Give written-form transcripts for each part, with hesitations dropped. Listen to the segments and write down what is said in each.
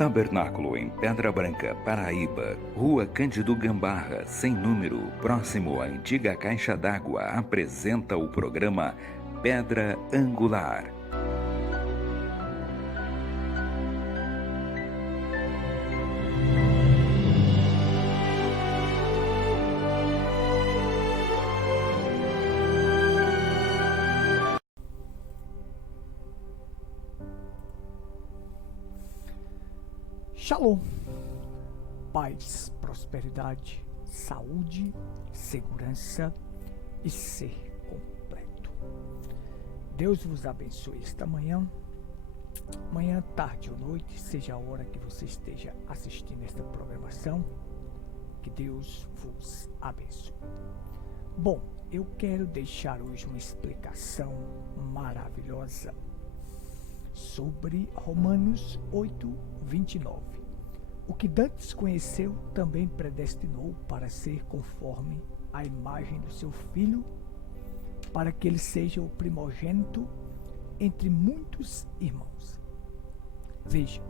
Tabernáculo em Pedra Branca, Paraíba, Rua Cândido Gambarra, sem número, próximo à antiga Caixa d'Água, apresenta o programa Pedra Angular. Shalom, paz, prosperidade, saúde, segurança e ser completo. Deus vos abençoe esta manhã, tarde ou noite, seja a hora que você esteja assistindo esta programação, que Deus vos abençoe. Bom, eu quero deixar hoje uma explicação maravilhosa sobre Romanos 8:29. O que dantes conheceu, também predestinou para ser conforme a imagem do seu Filho, para que ele seja o primogênito entre muitos irmãos. Veja,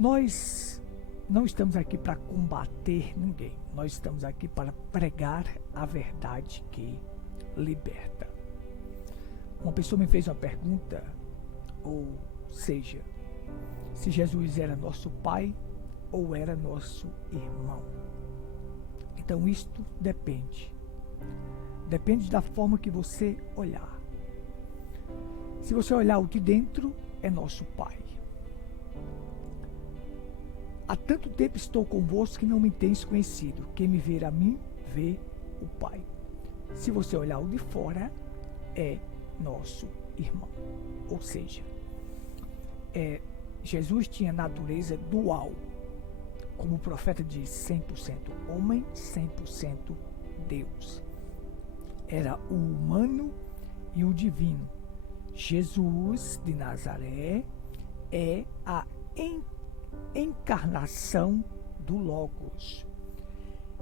nós não estamos aqui para combater ninguém, nós estamos aqui para pregar a verdade que liberta. Uma pessoa me fez uma pergunta, ou seja, se Jesus era nosso pai ou era nosso irmão. Então isto depende da forma que você olhar. Se você olhar o de dentro, é nosso pai. Há tanto tempo estou convosco que não me tens conhecido. Quem me ver a mim, vê o pai. Se você olhar o de fora, é nosso irmão. Ou seja, Jesus tinha natureza dual, como o profeta diz, 100% homem, 100% Deus. Era o humano e o divino. Jesus de Nazaré é a encarnação do Logos.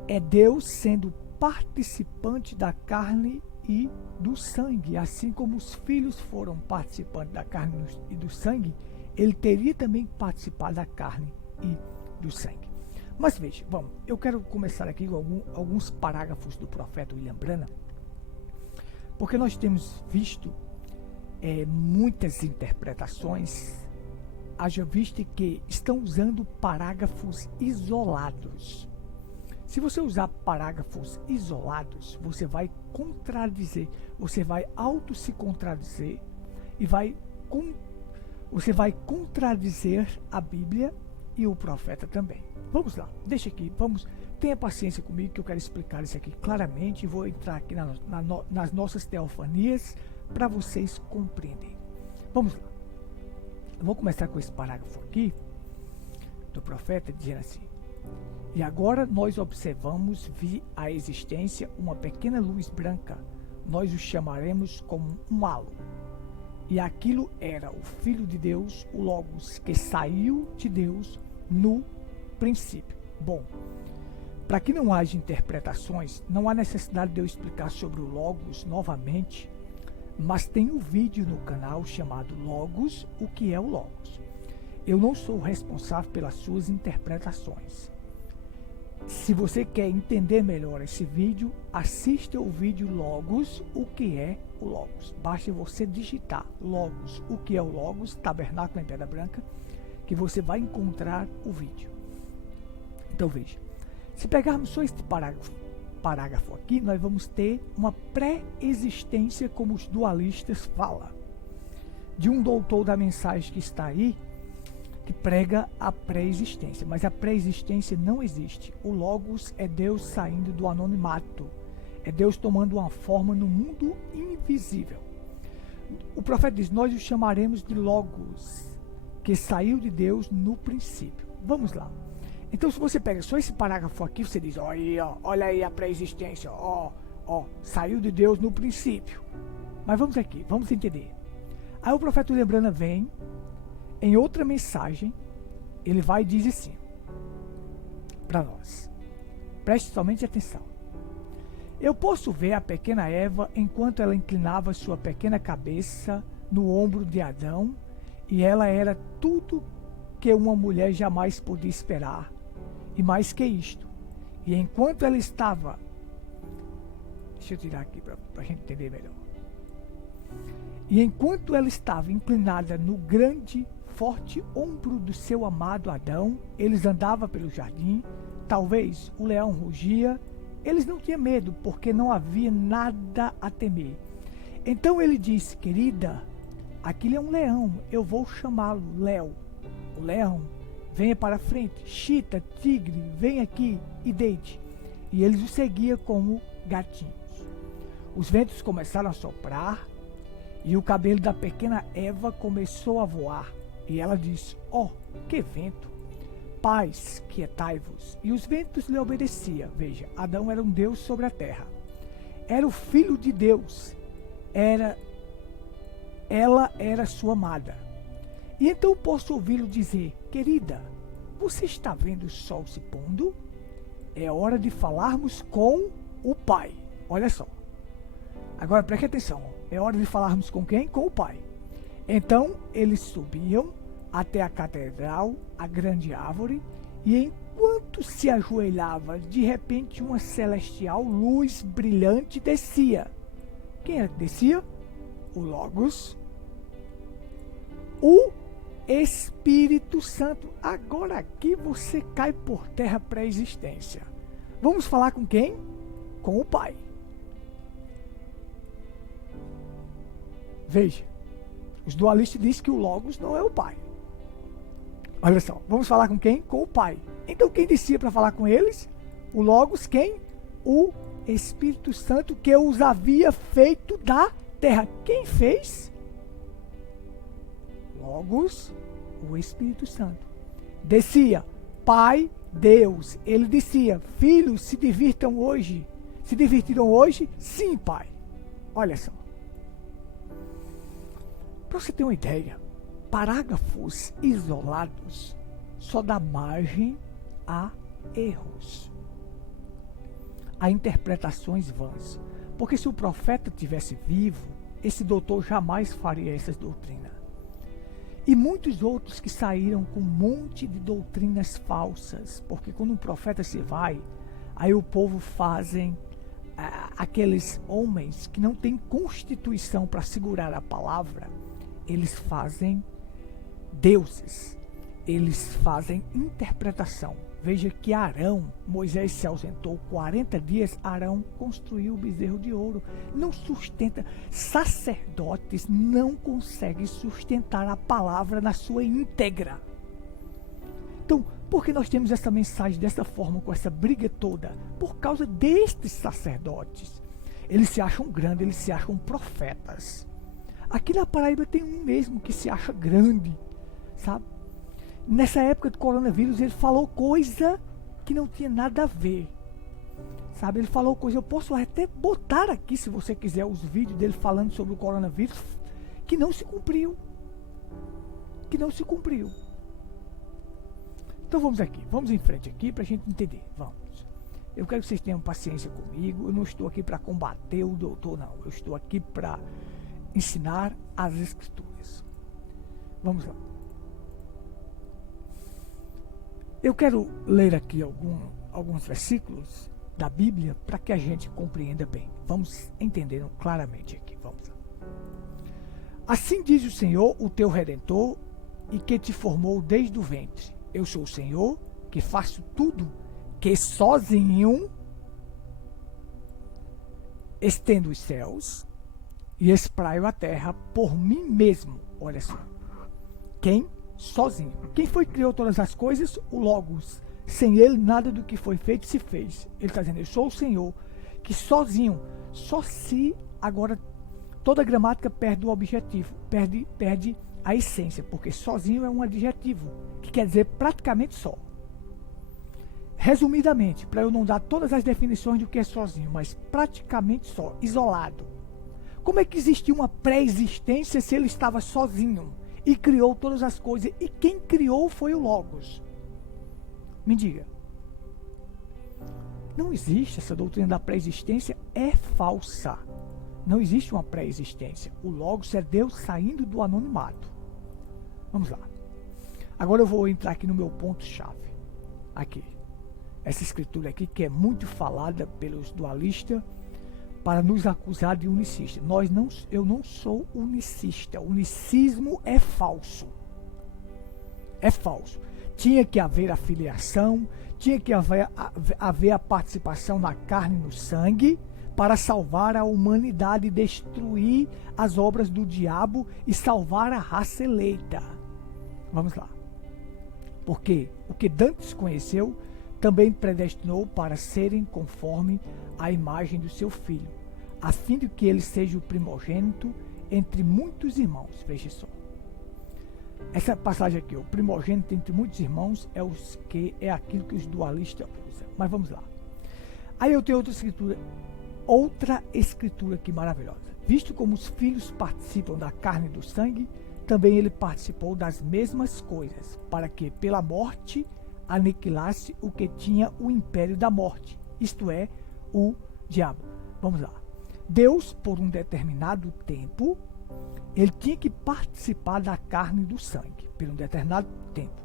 É Deus sendo participante da carne e do sangue, assim como os filhos foram participantes da carne e do sangue, ele teria também participado da carne e do sangue. Mas veja, eu quero começar aqui com alguns parágrafos do profeta William Branham, porque nós temos visto muitas interpretações, haja vista que estão usando parágrafos isolados. Se você usar parágrafos isolados, você vai contradizer, você vai se contradizer e você vai contradizer a Bíblia e o profeta também. Vamos lá, deixa aqui, tenha paciência comigo que eu quero explicar isso aqui claramente e vou entrar aqui nas nossas teofanias para vocês compreenderem. Vamos lá. Eu vou começar com esse parágrafo aqui do profeta dizendo assim: e agora nós observamos a existência uma pequena luz branca, nós o chamaremos como um halo. E aquilo era o Filho de Deus, o Logos, que saiu de Deus no princípio. Bom, para que não haja interpretações, não há necessidade de eu explicar sobre o Logos novamente, mas tem um vídeo no canal chamado Logos, o que é o Logos. Eu não sou responsável pelas suas interpretações. Se você quer entender melhor esse vídeo, assista o vídeo Logos, o que é o Logos. Basta você digitar Logos, o que é o Logos, Tabernáculo em Pedra Branca, que você vai encontrar o vídeo. Então veja, se pegarmos só este parágrafo aqui, nós vamos ter uma pré-existência, como os dualistas falam, de um doutor da mensagem que está aí, que prega a pré-existência, mas a pré-existência não existe. O Logos é Deus saindo do anonimato, é Deus tomando uma forma no mundo invisível. O profeta diz, nós o chamaremos de Logos, que saiu de Deus no princípio. Vamos lá. Então, se você pega só esse parágrafo aqui, você diz, olha aí a pré-existência, saiu de Deus no princípio. Mas vamos aqui, vamos entender. Aí o profeta William Branham vem, em outra mensagem, ele vai e diz assim, para nós, preste somente atenção. Eu posso ver a pequena Eva enquanto ela inclinava sua pequena cabeça no ombro de Adão, e ela era tudo que uma mulher jamais podia esperar. E mais que isto. E enquanto ela estava... Deixa eu tirar aqui para a gente entender melhor. E enquanto ela estava inclinada no grande, forte ombro do seu amado Adão, eles andavam pelo jardim, talvez o leão rugia, eles não tinham medo, porque não havia nada a temer. Então ele disse, querida, aquele é um leão, eu vou chamá-lo Léo. O leão, venha para frente, chita, tigre, vem aqui e deite. E eles o seguiam como gatinhos. Os ventos começaram a soprar, e o cabelo da pequena Eva começou a voar. E ela disse, ó, que vento! Paz, quietai-vos. E os ventos lhe obedeciam. Veja, Adão era um Deus sobre a terra. Era o filho de Deus. Ela era sua amada. E então posso ouvi-lo dizer, querida, você está vendo o sol se pondo? É hora de falarmos com o Pai. Olha só. Agora preste atenção. É hora de falarmos com quem? Com o Pai. Então eles subiam até a catedral, a grande árvore, e enquanto se ajoelhava, de repente uma celestial luz brilhante descia. Quem era que descia? O Logos, o Espírito Santo. Agora aqui você cai por terra pré-existência. Vamos falar com quem? Com o Pai. Veja, os dualistas dizem que o Logos não é o Pai. Olha só, vamos falar com quem? Com o Pai. Então quem descia para falar com eles? O Logos, quem? O Espírito Santo, que os havia feito da terra. Quem fez? Logos, o Espírito Santo. Descia, Pai, Deus. Ele descia, filhos, se divirtam hoje. Se divertiram hoje? Sim, Pai. Olha só. Para você ter uma ideia, parágrafos isolados só dá margem a erros, a interpretações vãs. Porque se o profeta tivesse vivo, esse doutor jamais faria essas doutrinas. E muitos outros que saíram com um monte de doutrinas falsas, porque quando um profeta se vai, aí o povo fazem aqueles homens que não têm constituição para segurar a palavra, eles fazem deuses, eles fazem interpretação. Veja que Arão, Moisés se ausentou 40 dias, Arão construiu o bezerro de ouro. Não sustenta, sacerdotes não conseguem sustentar a palavra na sua íntegra. Então, por que nós temos essa mensagem dessa forma, com essa briga toda? Por causa destes sacerdotes. Eles se acham grandes, eles se acham profetas. Aqui na Paraíba tem um mesmo que se acha grande, sabe? Nessa época do coronavírus, ele falou coisa que não tinha nada a ver, sabe? Ele falou coisa, eu posso até botar aqui, se você quiser, os vídeos dele falando sobre o coronavírus, que não se cumpriu. Que não se cumpriu. Então vamos aqui, vamos em frente aqui para a gente entender, vamos. Eu quero que vocês tenham paciência comigo, eu não estou aqui para combater o doutor, não. Eu estou aqui para ensinar as Escrituras. Vamos lá. Eu quero ler aqui alguns versículos da Bíblia para que a gente compreenda bem. Vamos entendendo claramente aqui. Vamos lá. Assim diz o Senhor, o teu Redentor, e que te formou desde o ventre. Eu sou o Senhor, que faço tudo, que sozinho estendo os céus e espraio a terra por mim mesmo. Olha só. Quem? Sozinho. Quem foi que criou todas as coisas? O Logos. Sem ele, nada do que foi feito se fez. Ele está dizendo, eu sou o Senhor, que sozinho, só se, agora, toda gramática perde o objetivo, perde a essência, porque sozinho é um adjetivo, que quer dizer praticamente só. Resumidamente, para eu não dar todas as definições do que é sozinho, mas praticamente só, isolado. Como é que existia uma pré-existência se ele estava sozinho e criou todas as coisas? E quem criou foi o Logos. Me diga. Não existe essa doutrina da pré-existência, é falsa. Não existe uma pré-existência. O Logos é Deus saindo do anonimato. Vamos lá. Agora eu vou entrar aqui no meu ponto-chave. Aqui. Essa escritura aqui que é muito falada pelos dualistas para nos acusar de unicista. Eu não sou unicista. O unicismo é falso. É falso. Tinha que haver a filiação, tinha que haver a participação na carne e no sangue para salvar a humanidade, destruir as obras do diabo e salvar a raça eleita. Vamos lá. Porque o que Dantes conheceu, também predestinou para serem conforme a imagem do seu filho, a fim de que ele seja o primogênito entre muitos irmãos. Veja só. Essa passagem aqui, o primogênito entre muitos irmãos, é aquilo que os dualistas usam. Mas vamos lá. Aí eu tenho outra escritura aqui maravilhosa. Visto como os filhos participam da carne e do sangue, também ele participou das mesmas coisas, para que pela morte aniquilasse o que tinha o império da morte, isto é, o diabo. Vamos lá. Deus, por um determinado tempo, ele tinha que participar da carne e do sangue, por um determinado tempo.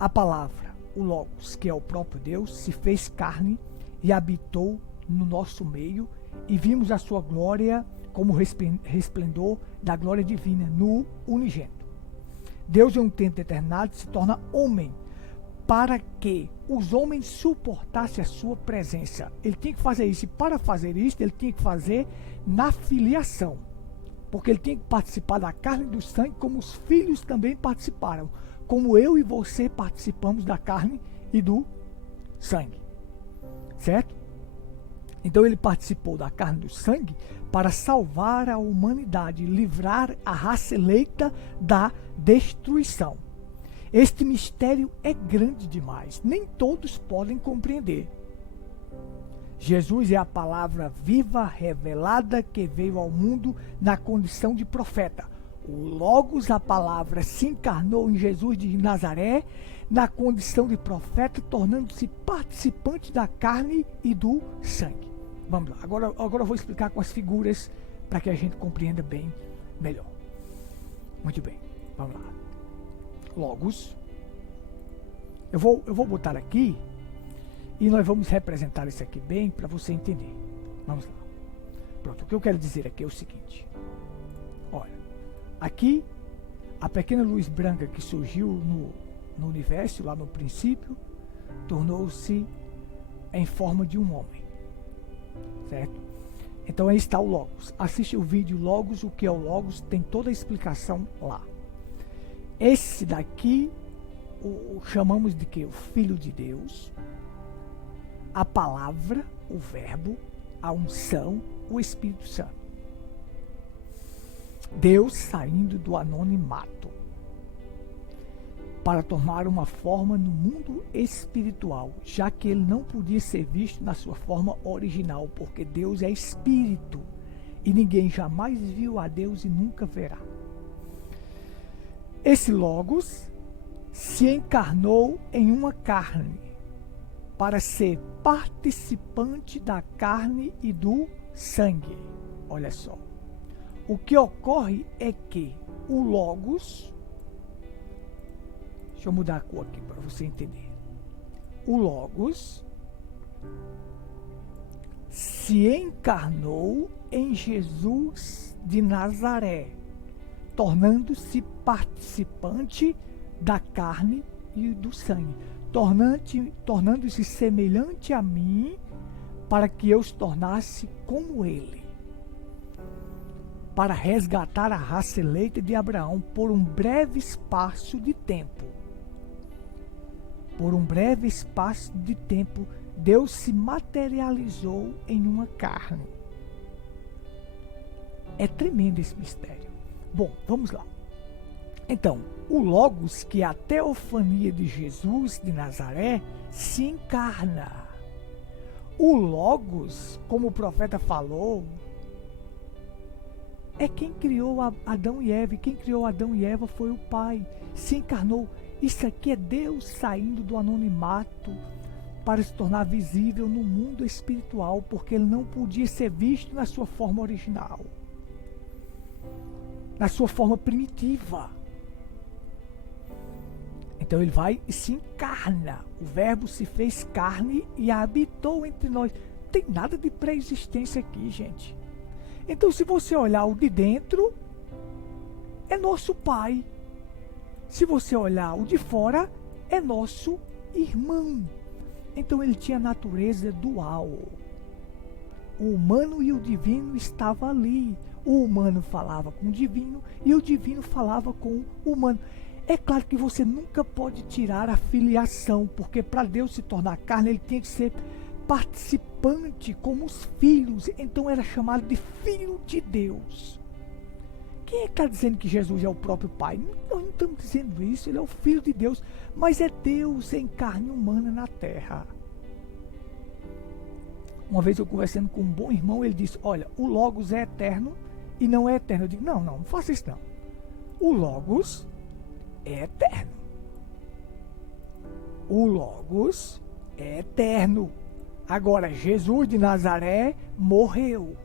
A palavra, o Logos, que é o próprio Deus, se fez carne e habitou no nosso meio, e vimos a sua glória como resplendor da glória divina no unigênito. Deus, em um tempo determinado, se torna homem, para que os homens suportassem a sua presença. Ele tinha que fazer isso, e para fazer isso, ele tinha que fazer na filiação, porque ele tinha que participar da carne e do sangue, como os filhos também participaram, como eu e você participamos da carne e do sangue, certo? Então ele participou da carne e do sangue para salvar a humanidade, livrar a raça eleita da destruição. Este mistério é grande demais, nem todos podem compreender. Jesus é a palavra viva, revelada, que veio ao mundo na condição de profeta. O Logos, a palavra, se encarnou em Jesus de Nazaré, na condição de profeta, tornando-se participante da carne e do sangue. Vamos lá, agora eu vou explicar com as figuras, para que a gente compreenda bem melhor. Muito bem, vamos lá. Logos. Eu vou botar aqui e nós vamos representar isso aqui bem para você entender. Vamos lá. Pronto, o que eu quero dizer aqui é o seguinte. Olha, aqui a pequena luz branca que surgiu no universo, lá no princípio, tornou-se em forma de um homem. Certo? Então aí está o Logos. Assiste o vídeo Logos, o que é o Logos, tem toda a explicação lá. Esse daqui o chamamos de que? O Filho de Deus, a palavra, o verbo, a unção, o Espírito Santo. Deus saindo do anonimato para tomar uma forma no mundo espiritual, já que ele não podia ser visto na sua forma original, porque Deus é espírito e ninguém jamais viu a Deus e nunca verá. Esse Logos se encarnou em uma carne para ser participante da carne e do sangue. Olha só. O que ocorre é que o Logos, deixa eu mudar a cor aqui para você entender. O Logos se encarnou em Jesus de Nazaré, tornando-se participante da carne e do sangue, tornando-se semelhante a mim, para que eu os tornasse como ele, para resgatar a raça eleita de Abraão por um breve espaço de tempo. Por um breve espaço de tempo, Deus se materializou em uma carne. É tremendo esse mistério. Bom, vamos lá. Então, o Logos, que é a teofania de Jesus de Nazaré, se encarna. O Logos, como o profeta falou, é quem criou Adão e Eva. E quem criou Adão e Eva foi o Pai. Se encarnou. Isso aqui é Deus saindo do anonimato para se tornar visível no mundo espiritual, porque ele não podia ser visto na sua forma original, na sua forma primitiva. Então ele vai e se encarna. O verbo se fez carne e habitou entre nós. Não tem nada de pré-existência aqui, gente. Então se você olhar o de dentro, é nosso pai. Se você olhar o de fora, é nosso irmão. Então ele tinha natureza dual. O humano e o divino estavam ali. O humano falava com o divino e o divino falava com o humano. É claro que você nunca pode tirar a filiação, porque para Deus se tornar carne, ele tinha que ser participante como os filhos. Então era chamado de filho de Deus. Quem é que está dizendo que Jesus é o próprio Pai? Nós não estamos dizendo isso, ele é o Filho de Deus, mas é Deus em carne humana na terra. Uma vez eu conversando com um bom irmão, ele disse, olha, o Logos é eterno e não é eterno. Eu digo, não faça isso não. O Logos é eterno. O Logos é eterno. Agora, Jesus de Nazaré morreu.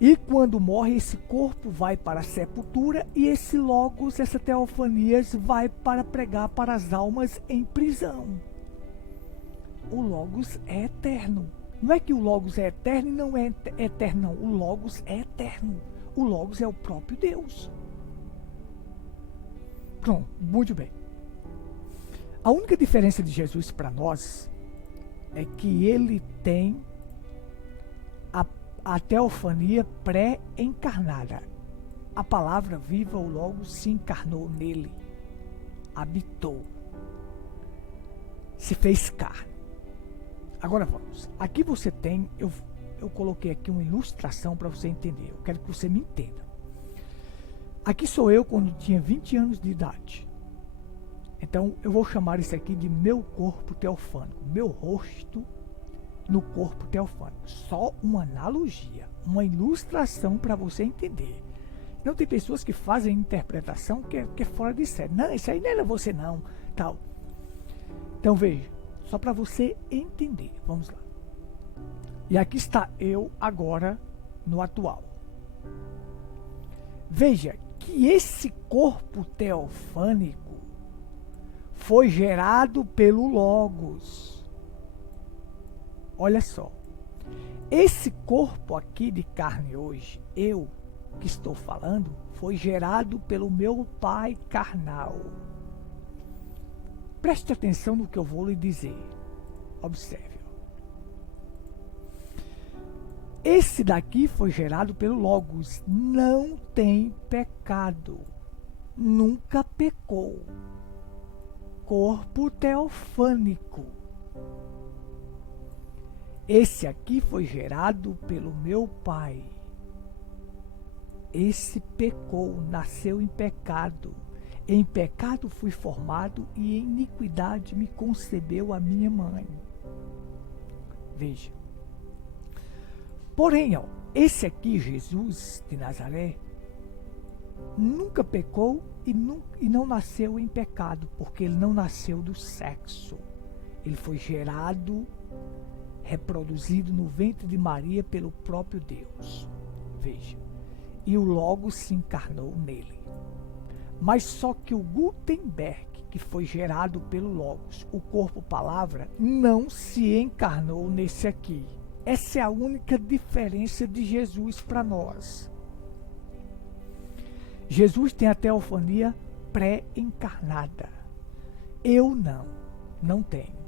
E quando morre, esse corpo vai para a sepultura e esse Logos, essa teofanias, vai para pregar para as almas em prisão. O Logos é eterno. Não é que o Logos é eterno e não é eterno, não. O Logos é eterno. O Logos é o próprio Deus. Pronto, muito bem. A única diferença de Jesus para nós é que ele tem a teofania pré-encarnada. A palavra viva, o Logos, se encarnou nele, habitou, se fez carne. Agora vamos. Aqui você tem, eu coloquei aqui uma ilustração para você entender. Eu quero que você me entenda. Aqui sou eu quando tinha 20 anos de idade. Então eu vou chamar isso aqui de meu corpo teofânico, meu rosto no corpo teofânico. Só uma analogia, uma ilustração para você entender. Não tem pessoas que fazem interpretação que é fora de série. Não, isso aí não era você não, tal. Então veja, só para você entender. Vamos lá. E aqui está eu agora no atual. Veja que esse corpo teofânico foi gerado pelo Logos. Olha só. Esse corpo aqui de carne hoje, eu que estou falando, foi gerado pelo meu pai carnal. Preste atenção no que eu vou lhe dizer. Observe. Esse daqui foi gerado pelo Logos. Não tem pecado. Nunca pecou. Corpo teofânico. Esse aqui foi gerado pelo meu pai. Esse pecou, nasceu em pecado. Em pecado fui formado e em iniquidade me concebeu a minha mãe. Veja. Porém, esse aqui, Jesus de Nazaré, nunca pecou e não nasceu em pecado, porque ele não nasceu do sexo. Ele foi gerado, reproduzido no ventre de Maria pelo próprio Deus. Veja. E o Logos se encarnou nele. Mas só que o Gutenberg, que foi gerado pelo Logos, o corpo palavra, não se encarnou nesse aqui. Essa é a única diferença de Jesus para nós. Jesus tem a teofania pré-encarnada. Eu não tenho.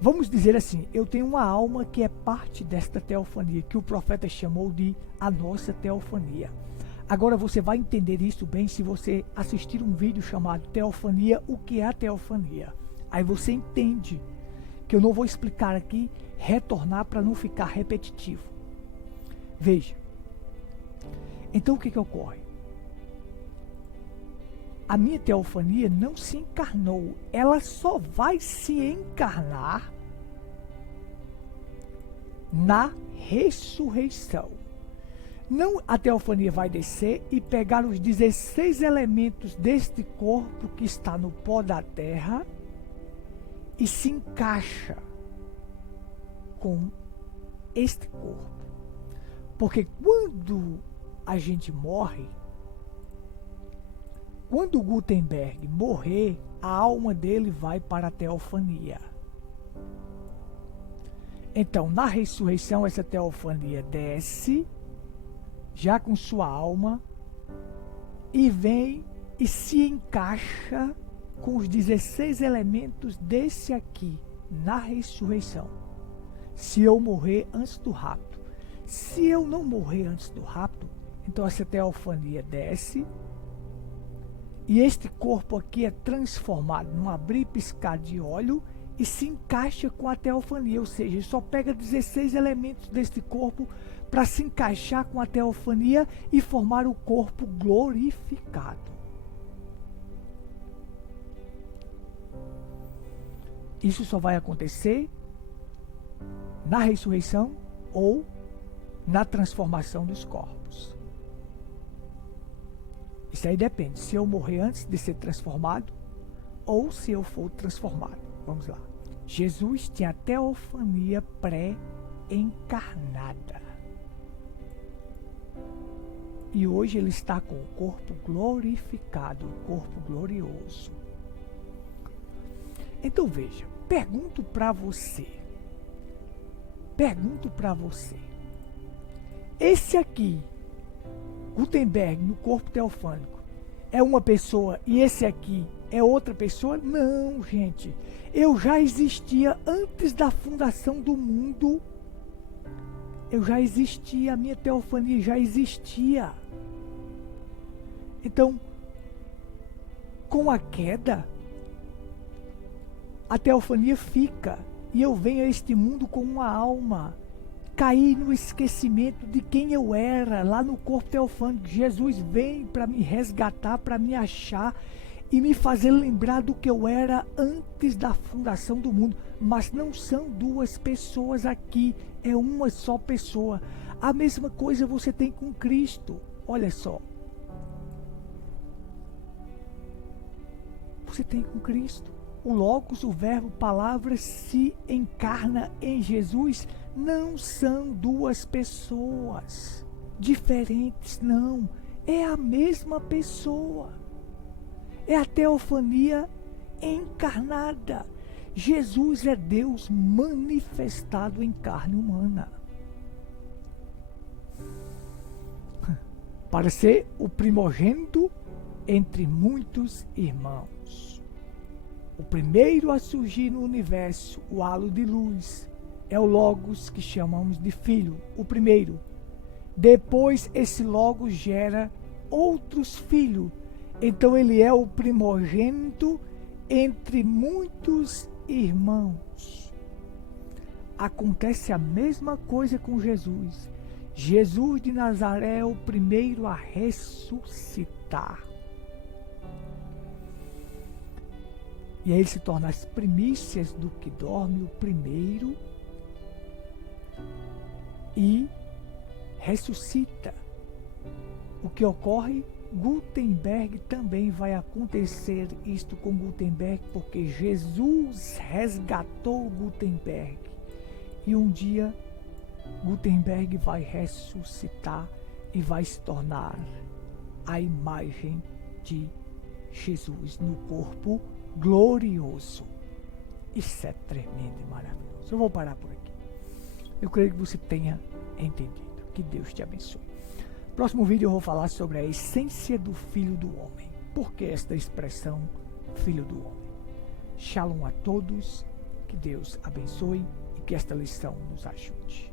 Vamos dizer assim, eu tenho uma alma que é parte desta teofania, que o profeta chamou de a nossa teofania. Agora você vai entender isso bem se você assistir um vídeo chamado Teofania, o que é a teofania. Aí você entende que eu não vou explicar aqui, retornar para não ficar repetitivo. Veja. Então o que ocorre? A minha teofania não se encarnou, ela só vai se encarnar na ressurreição. Não, a teofania vai descer e pegar os 16 elementos deste corpo que está no pó da terra e se encaixa com este corpo. Porque quando a gente morre, Quando Gutenberg morrer, a alma dele vai para a teofania. Então, na ressurreição, essa teofania desce, já com sua alma, e vem e se encaixa com os 16 elementos desse aqui, na ressurreição. Se eu morrer antes do rapto. Se eu não morrer antes do rapto, então essa teofania desce, e este corpo aqui é transformado num abrir e piscar de olho e se encaixa com a teofania, ou seja, só pega 16 elementos deste corpo para se encaixar com a teofania e formar o corpo glorificado. Isso só vai acontecer na ressurreição ou na transformação dos corpos. Isso aí depende, se eu morrer antes de ser transformado ou se eu for transformado. Vamos lá. Jesus tinha a teofania pré-encarnada. E hoje ele está com o corpo glorificado, o corpo glorioso. Então veja, pergunto para você. Esse aqui, Gutenberg, no corpo teofânico, é uma pessoa e esse aqui é outra pessoa? Não, gente. Eu já existia antes da fundação do mundo. Eu já existia, a minha teofania já existia. Então, com a queda, a teofania fica e eu venho a este mundo com uma alma. Caí no esquecimento de quem eu era lá no corpo teofânico. Jesus vem para me resgatar, para me achar e me fazer lembrar do que eu era antes da fundação do mundo. Mas não são duas pessoas aqui, é uma só pessoa. A mesma coisa você tem com Cristo. Olha só. Você tem com Cristo. O Logos, o Verbo, palavra se encarna em Jesus. Não são duas pessoas diferentes, não. É a mesma pessoa. É a teofania encarnada. Jesus é Deus manifestado em carne humana. Para ser o primogênito entre muitos irmãos. O primeiro a surgir no universo, o halo de luz, é o Logos que chamamos de Filho, o primeiro. Depois esse Logos gera outros filhos. Então ele é o primogênito entre muitos irmãos. Acontece a mesma coisa com Jesus. Jesus de Nazaré é o primeiro a ressuscitar. E aí ele se torna as primícias do que dorme, o primeiro, e ressuscita. O que ocorre? Gutenberg também vai acontecer isto com Gutenberg, porque Jesus resgatou Gutenberg. E um dia Gutenberg vai ressuscitar e vai se tornar a imagem de Jesus no corpo glorioso. Isso é tremendo e maravilhoso. Eu vou parar por aqui. Eu creio que você tenha entendido. Que Deus te abençoe. Próximo vídeo eu vou falar sobre a essência do Filho do Homem. Por que esta expressão Filho do Homem? Shalom a todos. Que Deus abençoe e que esta lição nos ajude.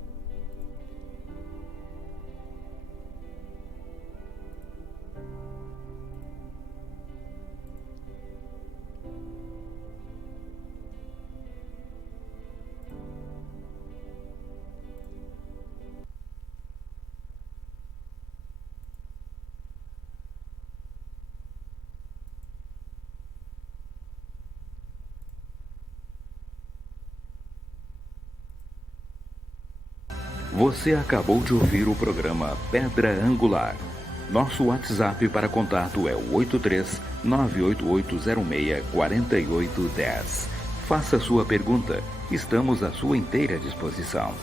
Você acabou de ouvir o programa Pedra Angular. Nosso WhatsApp para contato é o 83-98806-4810. Faça sua pergunta, estamos à sua inteira disposição.